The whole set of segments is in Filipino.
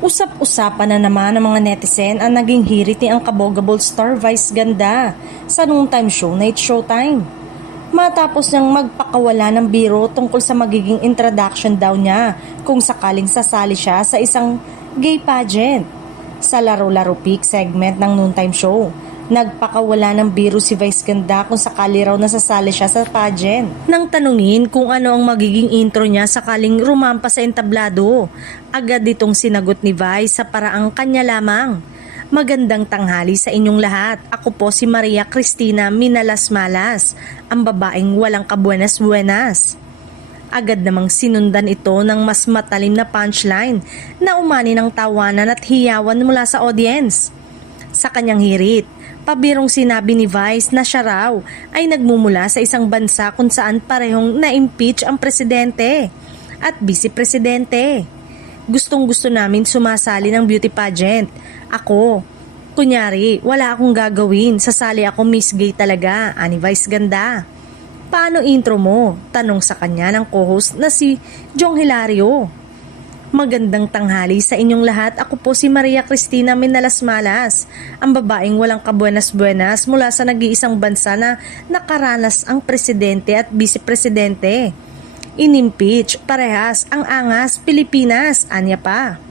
Usap-usapan na naman ng mga netizen ang naging hirit ni ang kabogable star Vice Ganda sa noontime show Night Showtime. Matapos niyang magpakawala ng biro tungkol sa magiging introduction daw niya kung sakaling sasali siya sa isang gay pageant. Sa Laro-Laro Peak segment ng noontime show, nagpakawala ng biro si Vice Ganda kung sakali raw nasasali siya sa pageant. Nang tanungin kung ano ang magiging intro niya sakaling rumampa sa entablado, agad itong sinagot ni Vice sa paraang kanya lamang. Magandang tanghali sa inyong lahat. Ako po si Maria Cristina Minalas-Malas, ang babaeng walang kabuenas-buenas. Agad namang sinundan ito ng mas matalim na punchline na umani ng tawanan at hiyawan mula sa audience. Sa kanyang hirit, pabirong sinabi ni Vice na siya raw ay nagmumula sa isang bansa kung saan parehong na-impeach ang presidente at vice-presidente. Gustong-gusto namin sumasali ng beauty pageant. Ako, kunyari, wala akong gagawin, sasali ako Miss Gay talaga, ani Vice Ganda. Paano intro mo? Tanong sa kanya ng co-host na si Jong Hilario. Magandang tanghali sa inyong lahat. Ako po si Maria Cristina Minalas-Malas, ang babaeng walang kabuenas-buenas mula sa nag-iisang bansa na nakaranas ang presidente at vice-presidente. Inimpeach, parehas, ang angas, Pilipinas, anya pa.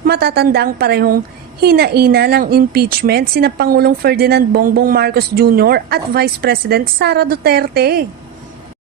Matatanda ang parehong hinaina ng impeachment sina Pangulong Ferdinand Bongbong Marcos Jr. at Vice President Sara Duterte.